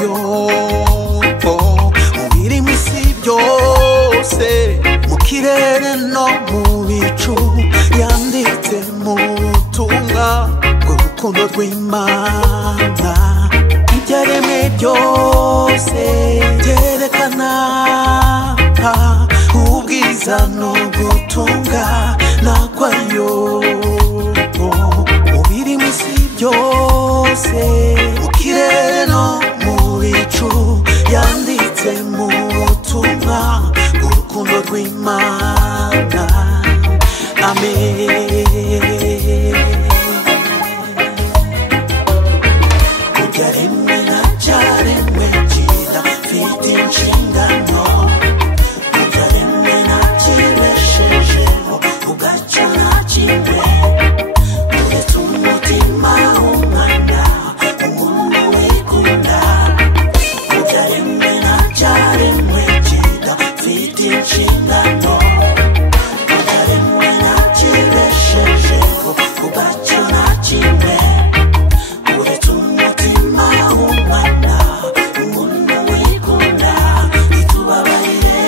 kwayo mu biri mw'isi byose, mu kirere no mu bicu, yanditse mu butumwa bw'urukundo rw'Imana. Ibyaremwe byose byerekana ubwiza no gutungana kwayo mu biri mw'isi byose, mu kirere no mu bicu, yanditse mu butumwa bw'urukundo rw'Imana. Amen. Kurya rimwe na cyaremwe kidafite inshingano, kurya rimwe na kibeshejeho ugacyo nta kimwe, uretse umutima w'umwana umuntu wikunda. Kurya rimwe na cyaremwe kidafite inshingano, kurya rimwe na kibeshejeho ugacyo nta kimwe, uretse umutima w'umwana umuntu wikunda. Itubabarire,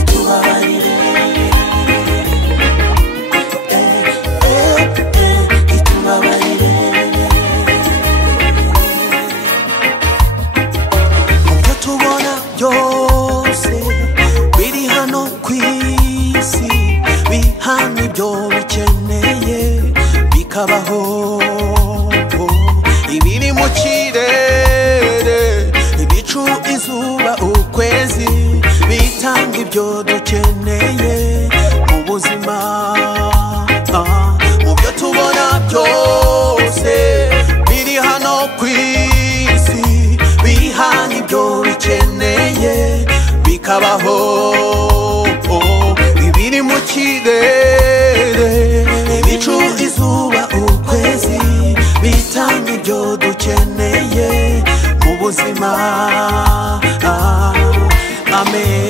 itubabarire, itubabarire. Mu byo tubona byose biri hano ku isi, bihana ibyo bikeneye bikabaho. Ibiri mu kirere, ibicu, izuba, ukwezi, bitanga ibyo dukeneye mu buzima. Mu byo tubona byose biri hano ku isi, bihana ibyo bikeneye bikabaho. Ibiri mu kirere, ibicu, izuba, ukwezi, bitanga ibyo dukeneye mu buzima. Amen.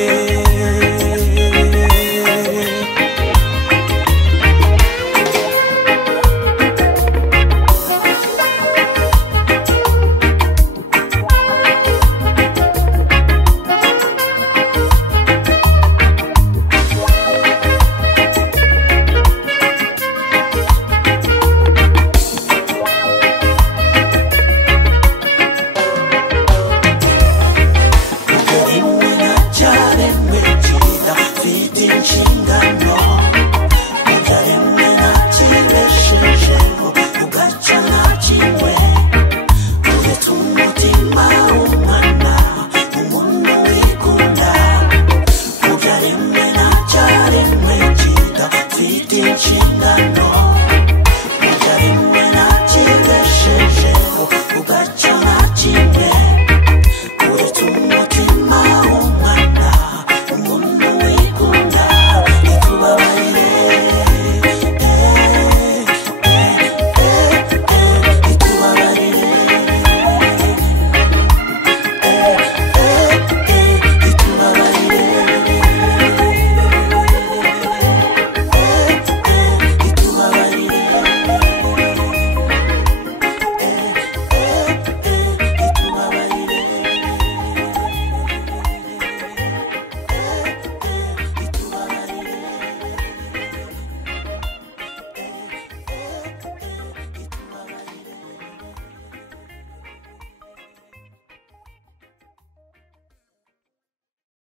Inshingano, kurya rimwe na kibeshejeho ugacyo nta kimwe,